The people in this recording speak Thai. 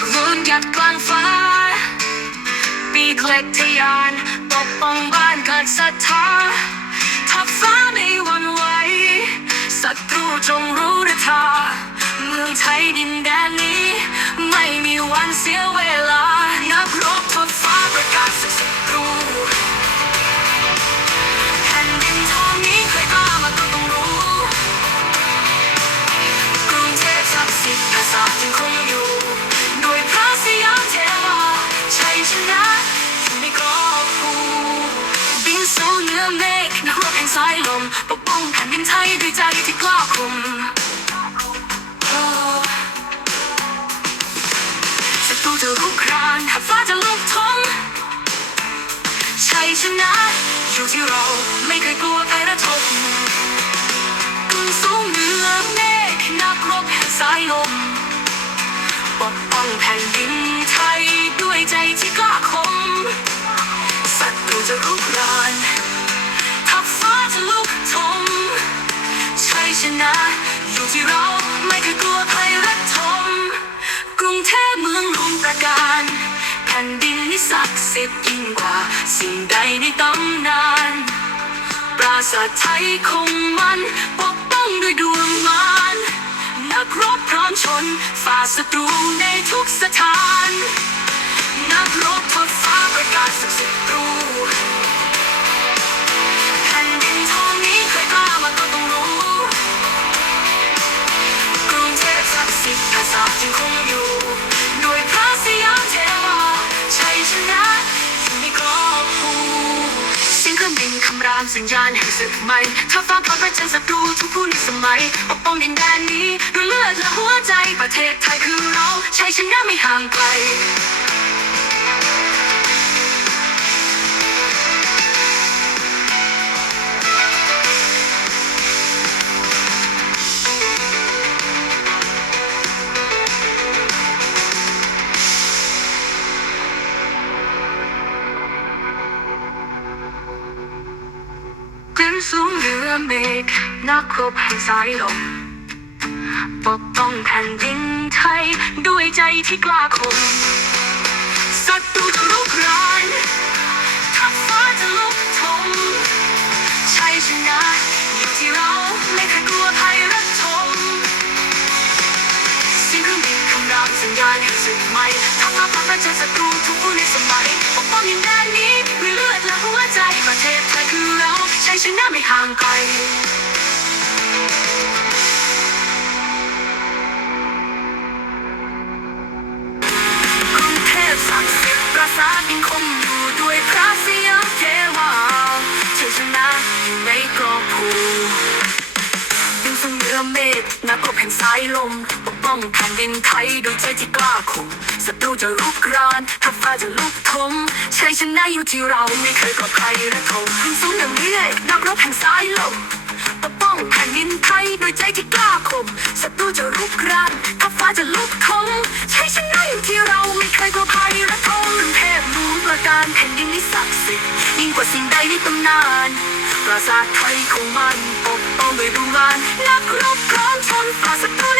บรุนยัดกลางฟ้า ปีเคล็ดทยานปกป้องบ้านเกิดศรัทธาทับฟ้าไม่หวั่นไหวศัตรูจงรู้นะทาเมืองไทยดินแดนนี้ ไม่มีวันเสียเวลา งแผ่นดินไทยด้วยใจที่กล้าคมศัตรูจะรุกรานถ้าฟ้าจะลุกทงชัยชนะอยู่ที่เราไม่เคยกลัวใครระทมกรุงสูงเหนือเมฆนักรบแห่งสายลมปกป้องแผ่นดินไทยด้วยใจที่กล้าคม ศักดิ์สิทธิ์ยิ่งกว่า สิ่งใดในตำนาน ปราสาทไทยคงมัน ปกป้องด้วยดวงมานนักรบพร้อมชน ฝ่าศัตรูในทุกสถาน นักรบทดฟ้าประกาศามสัญญาณแห่งศึกใหม่ถ้าฟ้าพร้อประจันศัตรูทุกผู้ในสมัยปกป้องดินแดนนี้ด้วยเลือดและหัวใจประเทศไทยคือเราชัยชนะไม่ห่างไกล สูงเหนือเมฆนักครบแห่งสายลม ปกป้องแผ่นดินไทย ด้วยใจที่กล้าคมศัตรูจะลุกรานทับฟ้าจะลุกทงชัยชนะอยู่ที่เราไม่เคยกลัวใครรักทมสียงเครื่องบินคำรามสัญญาณแห่งศึกใหม่ทับฟ้าพร้อมประจันศัตรูทุกผู้ในสมัย เราชัยช อเมฆนักรบแห่งสายลมปกป้องแผ่นดินไทยด้วยใจที่กล้าคมศัตรูจะรุกรานถ้าฟ้าจะลุกทมชัยชนะอยู่ที่เราไม่เคยกลัวใครระทมยังทรงเหนือเมฆนักรบแห่งสายลมปกป้องแผ่นดินไทยด้วยใจที่กล้าคมศัตรูจะรุกรานถ้าฟ้าจะลุกทงชัยชนะอยู่ที่เราไม่เคยกลัวภัยระทมเทพรู้ประการแผ่นดินนี้ศักดิ์สิทธิ์ยิ่งกว่าสิ่งใดในตำนาน ปราสาทไทยคงมันปกป้องด้วยดูงานนักรบพร้อมชนฝ่าศัตรูในทุกสถาน